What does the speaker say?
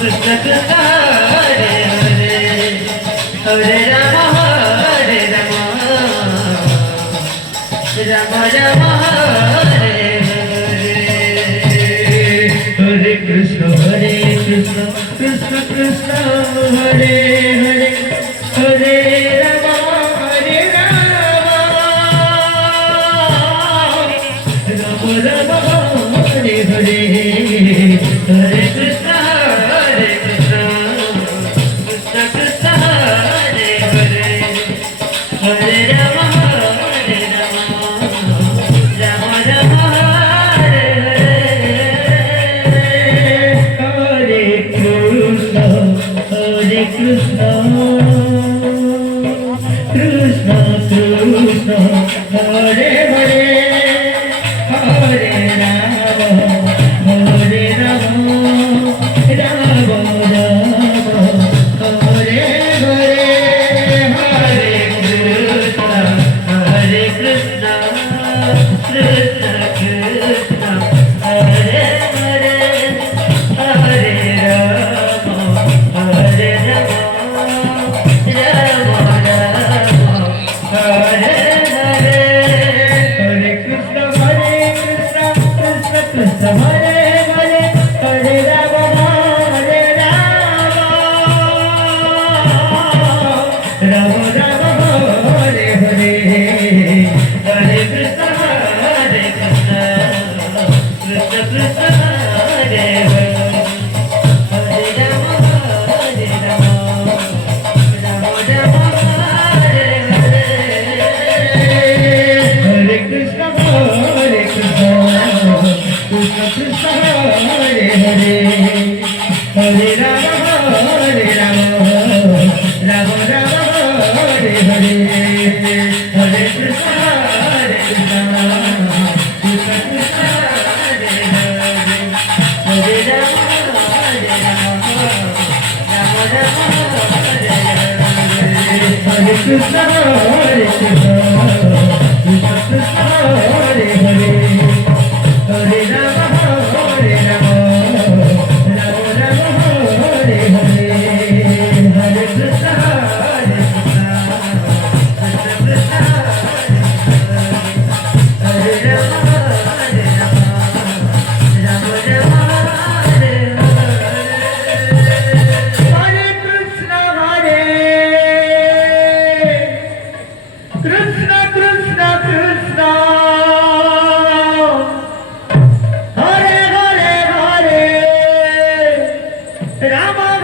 Krishna Krishna Hare Hare Hare Ram Ram Ram Hare Hare Krishna Krishna Krishna Hare Hare Hare Ram Ram Ram Hare Hare Hare Krishna Krishna Krishna Hare Hare Hare Ram Ram Ram Hare Hare Hare Krishna Krishna Krishna Hare Hare Hare Ram Ram Ram Hare Hare Hare Krishna Krishna Krishna Hare Hare Hare Ram Ram Hare Hare Hare Krishna Krishna Krishna Hare Hare Hare Ram Ram Hare Hare Hare Krishna Krishna Krishna Hare Hare Hare Ram Ram Hare Hare Hare Krishna Krishna Krishna Hare Hare Hare Ram Ram Hare Hare Hare Krishna Krishna Krishna Hare Hare Hare Ram Hare Hare Krishna Krishna Krishna Hare Hare Hare Ram Hare Hare Hare Krishna Krishna Hare Ram Hare Hare Krishna Krishna Krishna Krishna Hare Hare Hare Ram